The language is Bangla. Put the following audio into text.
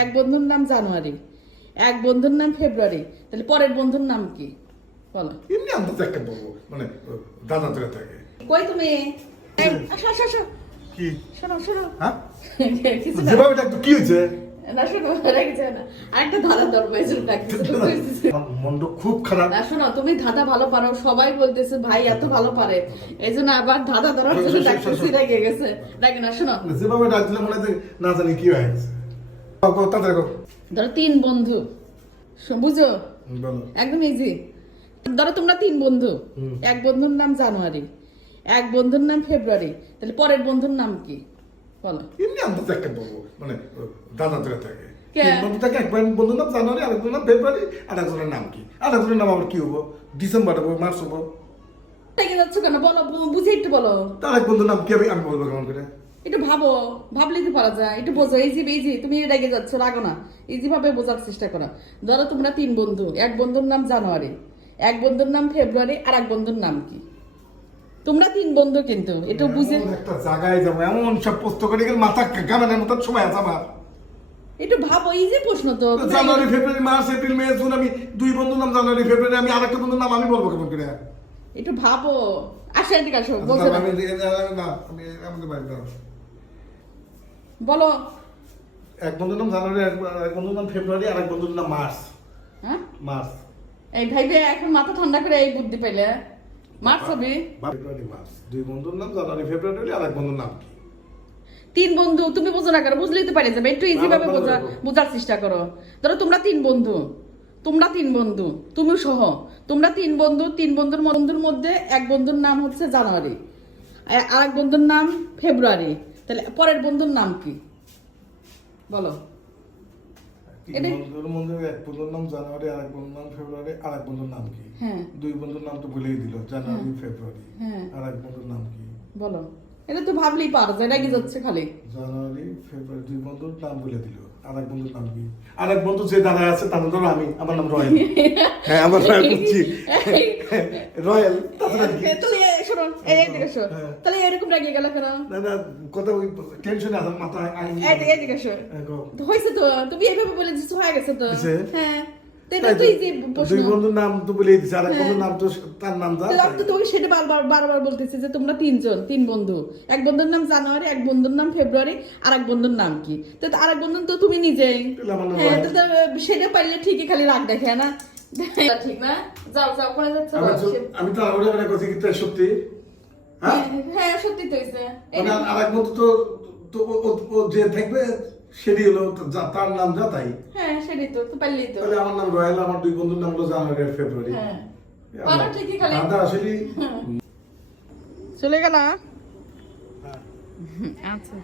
এক বন্ধুর নাম জানুয়ারি, এক বন্ধুর নাম ফেব্রুয়ারি, তাহলে পরের বন্ধুর নাম কি বলো? এমনি আন্দাজ একটা বলবো, মানে দাদা ধরে থাকে। কই তুমি? আসো আসো আসো, কি শোনো শোনো। হ্যাঁ কিছু না, যেভাবে ডাকতো কি হয়েছে? না শোনো, রেগে যাও না। আরেকটা ধাঁধা ধরবো, এই জন্য ডাকতেছে। আমার মনটা খুব খারাপ। না শোনো, তুমি ধাঁধা ভালো পারো, সবাই বলতেছে ভাই এত ভালো পারে, এই জন্য আবার ধাঁধা ধরার জন্য ডাকতেছি, রেগে গেছে। ডাকে না, শোনো। যেভাবে ডাকছিলাম মনে হয় না জানি কি হয়ে গেছে। তাড়াতাড়ি করো। ধরো তিন বন্ধু, বুঝো বলো। একদম ইজি। ধরো তোমরা তিন বন্ধু, এক বন্ধুর নাম জানুয়ারি, এক বন্ধুর নাম ফেব্রুয়ারি, তাহলে পরের বন্ধুর নাম কি বলো? এমনি আন্দাজ একটা বলবো, মানে দাদা ধরে থাকে। কে? তিন বন্ধু থাকে, এক বন্ধুর নাম জানুয়ারি, আরেকজনের নাম ফেব্রুয়ারি, আর একজনের নাম কি? আর একজনের নাম আবার কি হবো? ডিসেম্বর হবো, মার্চ হবো? রেগে যাচ্ছ কেন বলো, বুঝে একটু বলো। তার এক বন্ধুর নাম কি আমি বলবো কেমন করে? একটু ভাবো, ভাবলেই তো পারা যায়। একটু বোঝো, ইজি ইজি, তুমি রেগে যাচ্ছ, রাগো না, ইজি ভাবে বোঝার চেষ্টা করো। ধরো তোমরা তিন বন্ধু, এক বন্ধুর নাম জানুয়ারি, এক বন্ধুর নাম ফেব্রুয়ারি, আর এক বন্ধুর নাম কি? তোমরা তিন বন্ধু, কিন্তু একটু বুঝে এমন একটা জায়গায় যাবো, এমন সব প্রশ্ন করে গেলে মাথা গামানের মতো সময় আছে আমার। একটু ভাবো, ইজি প্রশ্ন তো। জানুয়ারি, ফেব্রুয়ারি, মার্চ, এপ্রিল, মে, জুন, আমি দুই বন্ধুর নাম জানুয়ারি, ফেব্রুয়ারি, আমি আরেকটা বন্ধুর নাম আমি বলবো কেমন করে? একটু ভাবো, আসো এদিকে আসো, আচ্ছা, বলছো না। আমি আমাদের বাড়িতে আসবো। বলো। এক বন্ধুর নাম জানুয়ারি, এক বন্ধুর নাম ফেব্রুয়ারি, আর এক বন্ধুর নাম মার্চ। হ্যাঁ, মার্চ। এই ভাইবে এখন মাথা ঠান্ডা করে এই বুদ্ধি পাইলে মার্চ হবে। ফেব্রুয়ারি, মার্চ, দুই বন্ধুর নাম জানুয়ারি, ফেব্রুয়ারি, আর এক বন্ধুর নাম কি? তিন বন্ধু, তুমি বোঝো না কেন? বুঝলেই তো পারে যাবে, একটু ইজি ভাবে বোঝার চেষ্টা করো। ধরো তোমরা তিন বন্ধু, তোমরা তিন বন্ধু, তুমি সহ, তোমরা তিন বন্ধু, তিন বন্ধুর মধ্যে এক বন্ধুর নাম হচ্ছে জানুয়ারি, আর এক বন্ধুর নাম ফেব্রুয়ারি, তাহলে পরের বন্ধুর নাম কি বলো? তিন বন্ধুর মধ্যে এক বন্ধুর নাম জানুয়ারি, আর এক বন্ধুর নাম ফেব্রুয়ারি, আর এক বন্ধুর নাম কি? হ্যাঁ, দুই বন্ধুর নাম তো বলেই দিল, জানুয়ারি, ফেব্রুয়ারি, হ্যাঁ, আর এক বন্ধুর নাম কি বলো। এটা তো ভাবলেই পারো যায়, রেগে যাচ্ছে খালি। জানুয়ারি, ফেব্রুয়ারি, দুই বন্ধুর নাম বলে দিল, আর এক বন্ধুর নাম কি? আর এক বন্ধু যে দাদা আছে তার নাম আমি, আমার নাম রয়েল। হ্যাঁ, আমার রয়েল বুঝছি, রয়েল। তাহলে শোনো, এদিকে এসো। তাহলে এরকম রেগে গেল কেন? না না, কথা ওই টেনশনে আছে মাথায়। এদিকে এসো। হয়েছে তো, তুমি এইভাবে বলে দিচ্ছ, হয়ে গেছে তো। হ্যাঁ, দুই বন্ধুর নাম তো বলেই দিচ্ছে, আর এক বন্ধুর নাম তো তার নাম যা। তো তোমাকে সেটা বারবার বলতেছি যে তোমরা তিনজন, তিন বন্ধু, এক বন্ধুর নাম জানুয়ারি, এক বন্ধুর নাম ফেব্রুয়ারি, আর এক বন্ধুর নাম কি? তো আর এক বন্ধু তো তুমি নিজেই। হ্যাঁ, তো সেটা পারলে ঠিকই, খালি রাগ দেখে না, ঠিক না? যাও যাও, করে যাচ্ছে। আমি তো আরো একটা কথা কি সত্যি? হ্যাঁ সত্যি তো হইছে। আর এক বন্ধু তো ও যে থাকবে সেটি হলো তার নাম যা তাই। হ্যাঁ সেটাই তো, পারলেই তো। তাহলে আমার নাম রয়েল, আমার দুই বন্ধুর নাম হলো জানুয়ারি আর ফেব্রুয়ারি। হ্যাঁ, পারো ঠিকই, খালি দাদা আসলে চলে গেল। আচ্ছা।